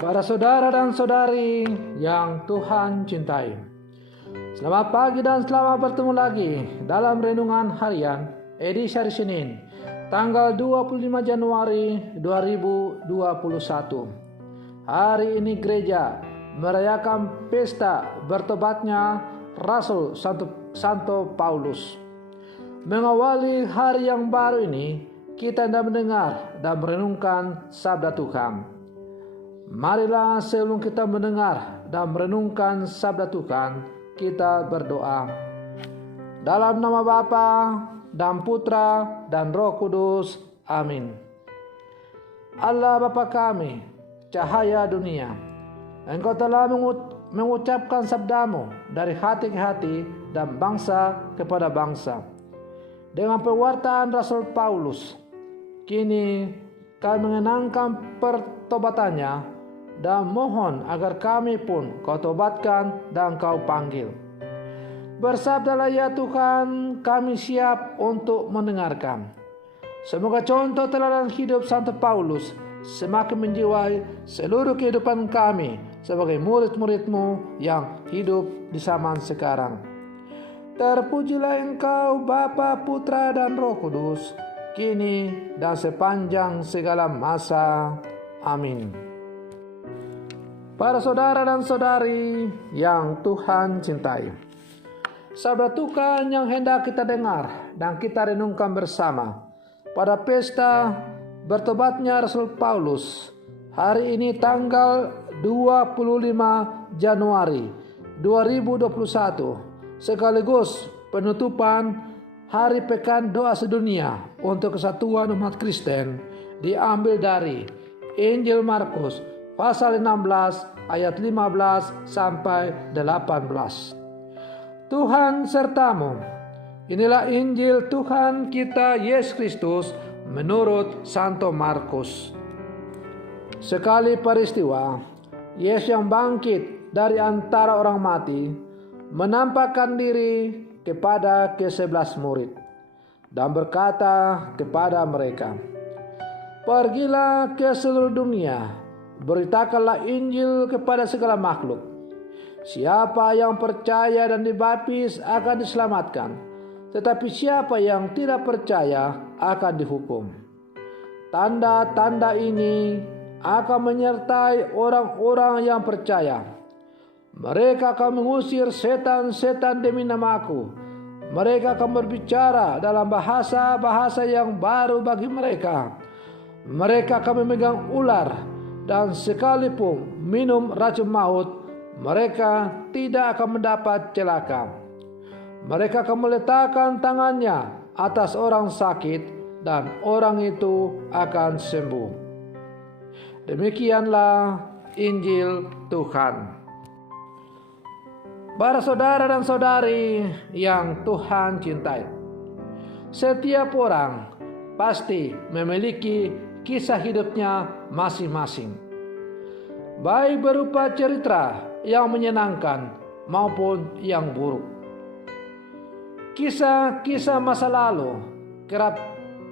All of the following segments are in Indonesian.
Para saudara dan saudari yang Tuhan cintai, selamat pagi dan selamat bertemu lagi dalam Renungan Harian edisi hari Senin, tanggal 25 Januari 2021. Hari ini gereja merayakan pesta bertobatnya Rasul Santo Paulus. Mengawali hari yang baru ini, kita hendak mendengar dan merenungkan sabda Tuhan. Marilah sebelum kita mendengar dan merenungkan sabda Tuhan, kita berdoa. Dalam nama Bapa dan Putra dan Roh Kudus. Amin. Allah Bapa kami, cahaya dunia, Engkau telah mengucapkan sabdamu dari hati ke hati dan bangsa kepada bangsa. Dengan pewartaan Rasul Paulus, kini kami mengenangkan pertobatannya dan mohon agar kami pun Kau tobatkan dan Kau panggil. Bersabdalah ya Tuhan, kami siap untuk mendengarkan. Semoga contoh teladan hidup Santo Paulus semakin menjiwai seluruh kehidupan kami sebagai murid-murid-Mu yang hidup di zaman sekarang. Terpujilah Engkau Bapa, Putra dan Roh Kudus, kini dan sepanjang segala masa. Amin. Para saudara dan saudari yang Tuhan cintai, sabda Tuhan yang hendak kita dengar dan kita renungkan bersama pada pesta bertobatnya Rasul Paulus hari ini tanggal 25 Januari 2021, sekaligus penutupan Hari Pekan Doa Sedunia untuk Kesatuan Umat Kristen, diambil dari Injil Markus pasal 16 ayat 15 sampai 18. Tuhan sertamu. Inilah Injil Tuhan kita Yesus Kristus menurut Santo Markus. Sekali peristiwa, Yesus yang bangkit dari antara orang mati menampakkan diri kepada ke-11 murid dan berkata kepada mereka, "Pergilah ke seluruh dunia, beritakanlah Injil kepada segala makhluk. Siapa yang percaya dan dibaptis akan diselamatkan, tetapi siapa yang tidak percaya akan dihukum. Tanda-tanda ini akan menyertai orang-orang yang percaya. Mereka akan mengusir setan-setan demi namaku. Mereka akan berbicara dalam bahasa-bahasa yang baru bagi mereka. Mereka akan memegang ular, dan sekalipun minum racun maut, mereka tidak akan mendapat celaka. Mereka akan meletakkan tangannya atas orang sakit dan orang itu akan sembuh." Demikianlah Injil Tuhan. Para saudara dan saudari yang Tuhan cintai, setiap orang pasti memiliki kisah hidupnya masing-masing, baik berupa cerita yang menyenangkan maupun yang buruk. Kisah-kisah masa lalu kerap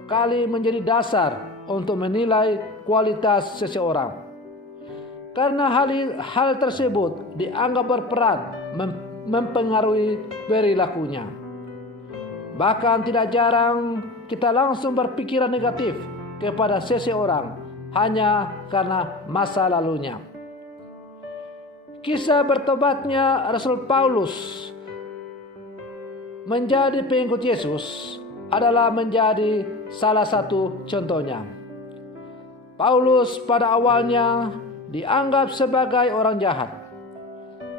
kali menjadi dasar untuk menilai kualitas seseorang, karena hal tersebut dianggap berperan mempengaruhi perilakunya. Bahkan tidak jarang kita langsung berpikiran negatif kepada seseorang hanya karena masa lalunya. Kisah bertobatnya Rasul Paulus menjadi pengikut Yesus adalah menjadi salah satu contohnya. Paulus pada awalnya dianggap sebagai orang jahat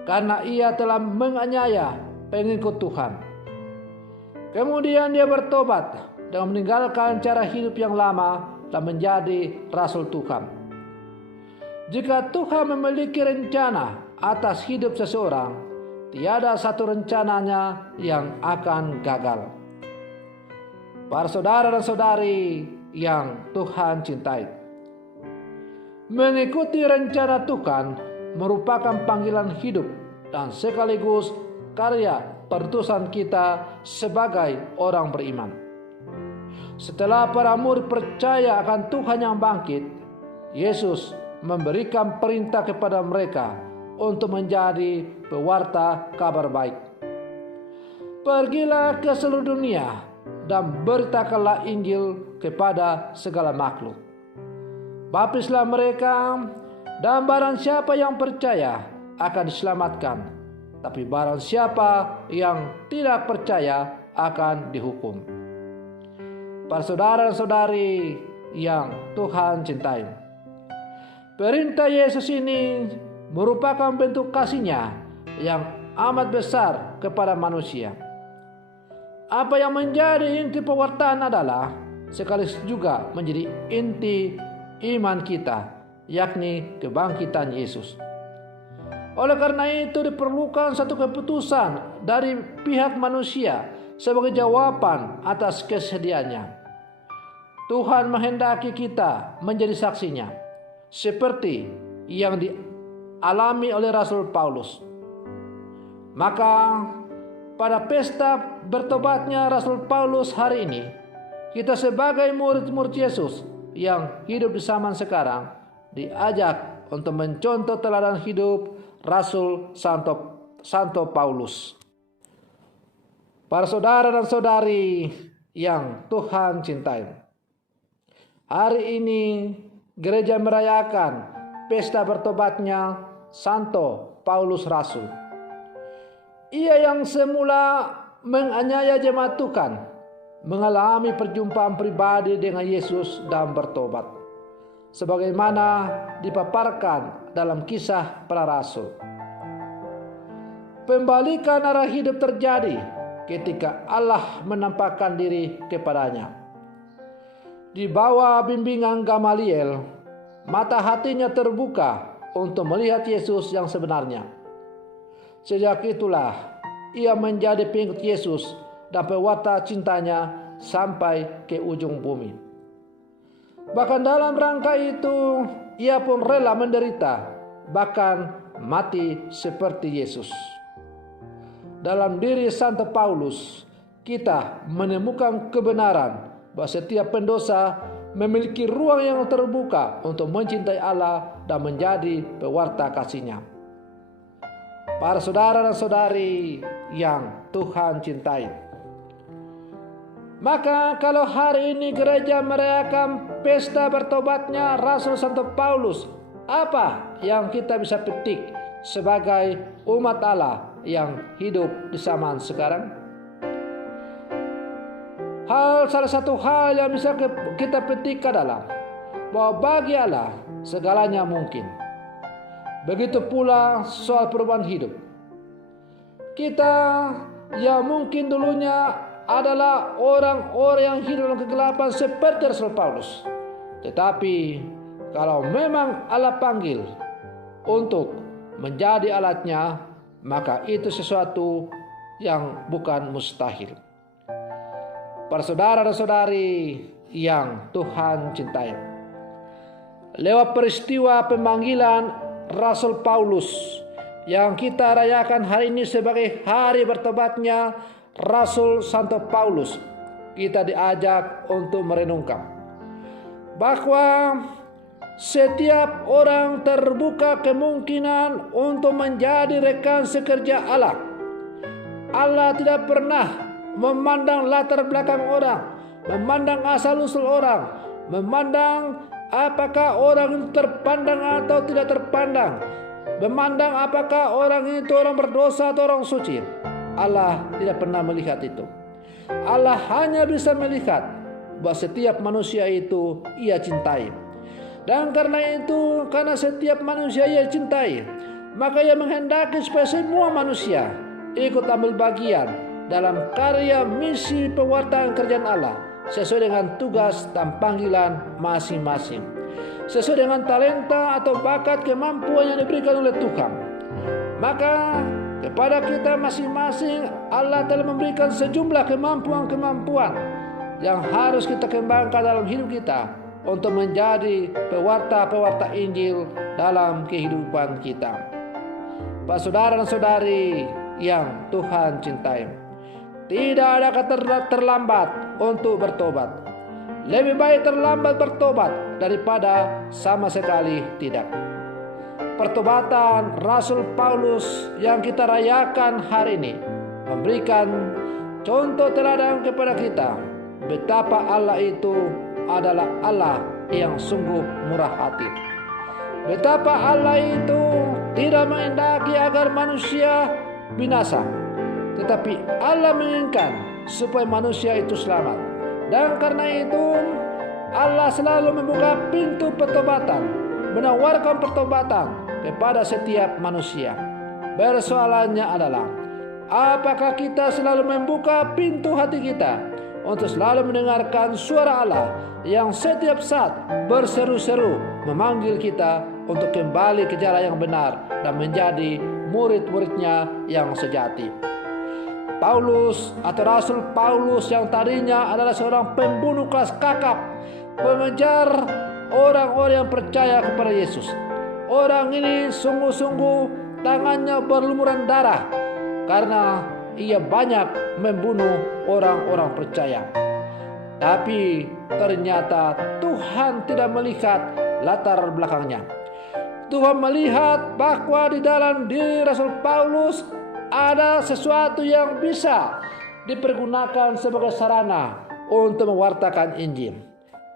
karena ia telah menganiaya pengikut Tuhan. Kemudian dia bertobat dan meninggalkan cara hidup yang lama dan menjadi Rasul Tuhan. Jika Tuhan memiliki rencana atas hidup seseorang, tiada satu rencananya yang akan gagal. Para saudara dan saudari yang Tuhan cintai, mengikuti rencana Tuhan merupakan panggilan hidup dan sekaligus karya perutusan kita sebagai orang beriman. Setelah para murid percaya akan Tuhan yang bangkit, Yesus memberikan perintah kepada mereka untuk menjadi pewarta kabar baik. Pergilah ke seluruh dunia dan beritakanlah Injil kepada segala makhluk. Baptislah mereka, dan barang siapa yang percaya akan diselamatkan, tapi barang siapa yang tidak percaya akan dihukum. Para saudara dan saudari yang Tuhan cintai, perintah Yesus ini merupakan bentuk kasih-Nya yang amat besar kepada manusia. Apa yang menjadi inti pewartaan adalah sekaligus juga menjadi inti iman kita, yakni kebangkitan Yesus. Oleh karena itu diperlukan satu keputusan dari pihak manusia sebagai jawaban atas kesediaannya. Tuhan menghendaki kita menjadi saksinya, seperti yang dialami oleh Rasul Paulus. Maka pada pesta bertobatnya Rasul Paulus hari ini, kita sebagai murid-murid Yesus yang hidup di zaman sekarang diajak untuk mencontoh teladan hidup Rasul Santo Paulus. Para saudara dan saudari yang Tuhan cintai, hari ini gereja merayakan pesta bertobatnya Santo Paulus Rasul. Ia yang semula menganiaya jemaat Tuhan mengalami perjumpaan pribadi dengan Yesus dan bertobat, sebagaimana dipaparkan dalam kisah para rasul. Pembalikan arah hidup terjadi ketika Allah menampakkan diri kepadanya. Di bawah bimbingan Gamaliel, mata hatinya terbuka untuk melihat Yesus yang sebenarnya. Sejak itulah ia menjadi pengikut Yesus dan pewarta cintanya sampai ke ujung bumi. Bahkan dalam rangka itu, ia pun rela menderita, bahkan mati seperti Yesus. Dalam diri Santo Paulus, kita menemukan kebenaran bahwa setiap pendosa memiliki ruang yang terbuka untuk mencintai Allah dan menjadi pewarta kasih-Nya. Para saudara dan saudari yang Tuhan cintai, maka kalau hari ini gereja merayakan pesta bertobatnya Rasul Santo Paulus, apa yang kita bisa petik sebagai umat Allah yang hidup di zaman sekarang? Salah satu hal yang bisa kita petik adalah bahwa bagi Allah segalanya mungkin. Begitu pula soal perubahan hidup. Kita yang mungkin dulunya adalah orang-orang yang hidup dalam kegelapan seperti Rasul Paulus. Tetapi kalau memang Allah panggil untuk menjadi alatnya, maka itu sesuatu yang bukan mustahil. Para saudara dan saudari yang Tuhan cintai, lewat peristiwa pemanggilan Rasul Paulus yang kita rayakan hari ini sebagai hari bertobatnya Rasul Santo Paulus, kita diajak untuk merenungkan bahwa setiap orang terbuka kemungkinan untuk menjadi rekan sekerja Allah. Allah tidak pernah memandang latar belakang orang, memandang asal-usul orang, memandang apakah orang itu terpandang atau tidak terpandang, memandang apakah orang itu orang berdosa atau orang suci. Allah tidak pernah melihat itu. Allah hanya bisa melihat bahwa setiap manusia itu ia cintai. Dan karena itu, karena setiap manusia ia cintai, maka ia menghendaki supaya semua manusia ikut ambil bagian dalam karya misi pewartaan kerjaan Allah sesuai dengan tugas dan panggilan masing-masing, sesuai dengan talenta atau bakat kemampuan yang diberikan oleh Tuhan. Maka kepada kita masing-masing Allah telah memberikan sejumlah kemampuan-kemampuan yang harus kita kembangkan dalam hidup kita untuk menjadi pewarta-pewarta Injil dalam kehidupan kita. Pak saudara dan saudari yang Tuhan cintai, tidak ada kata terlambat untuk bertobat. Lebih baik terlambat bertobat daripada sama sekali tidak. Pertobatan Rasul Paulus yang kita rayakan hari ini memberikan contoh teladan kepada kita betapa Allah itu adalah Allah yang sungguh murah hati. Betapa Allah itu tidak menghendaki agar manusia binasa, tetapi Allah menginginkan supaya manusia itu selamat. Dan karena itu Allah selalu membuka pintu pertobatan, menawarkan pertobatan kepada setiap manusia. Persoalannya adalah, apakah kita selalu membuka pintu hati kita untuk selalu mendengarkan suara Allah yang setiap saat berseru-seru memanggil kita untuk kembali ke jalan yang benar dan menjadi murid-muridnya yang sejati. Paulus atau Rasul Paulus yang tadinya adalah seorang pembunuh kelas kakap, pengejar orang-orang yang percaya kepada Yesus. Orang ini sungguh-sungguh tangannya berlumuran darah karena ia banyak membunuh orang-orang percaya. Tapi ternyata Tuhan tidak melihat latar belakangnya. Tuhan melihat bahwa di dalam diri Rasul Paulus ada sesuatu yang bisa dipergunakan sebagai sarana untuk mewartakan Injil.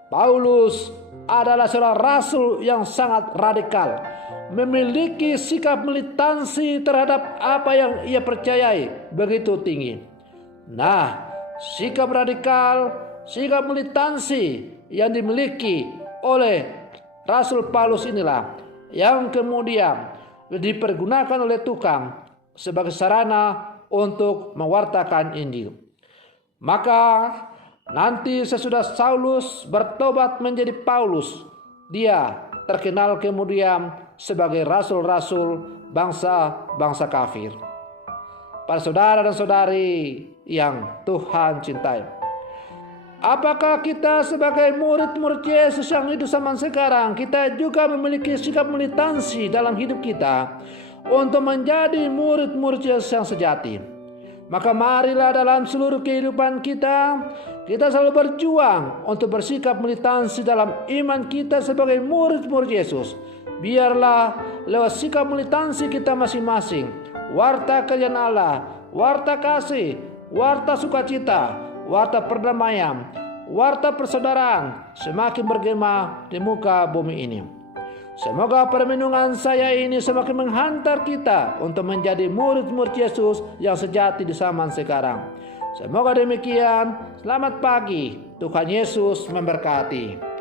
Paulus adalah seorang rasul yang sangat radikal, memiliki sikap militansi terhadap apa yang ia percayai begitu tinggi. Nah, sikap radikal, sikap militansi yang dimiliki oleh Rasul Paulus inilah yang kemudian dipergunakan oleh Tuhan sebagai sarana untuk mewartakan Injil. Maka nanti sesudah Saulus bertobat menjadi Paulus, dia terkenal kemudian sebagai rasul-rasul bangsa-bangsa kafir. Para saudara dan saudari yang Tuhan cintai, apakah kita sebagai murid-murid Yesus yang hidup zaman sekarang, kita juga memiliki sikap militansi dalam hidup kita untuk menjadi murid-murid Yesus yang sejati? Maka marilah dalam seluruh kehidupan kita selalu berjuang untuk bersikap militansi dalam iman kita sebagai murid-murid Yesus. Biarlah lewat sikap militansi kita masing-masing, warta kerajaan Allah, warta kasih, warta sukacita, warta perdamaian, warta persaudaraan semakin bergema di muka bumi ini. Semoga permenungan saya ini semakin menghantar kita untuk menjadi murid-murid Yesus yang sejati di zaman sekarang. Semoga demikian. Selamat pagi. Tuhan Yesus memberkati.